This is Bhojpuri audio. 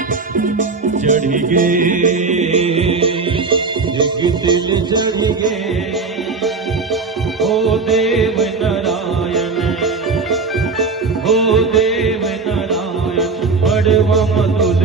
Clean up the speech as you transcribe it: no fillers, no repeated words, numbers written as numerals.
चढ़ गए जगतिल चढ़ गए हो देव नारायण हो देव नारायण पड़वा मधुल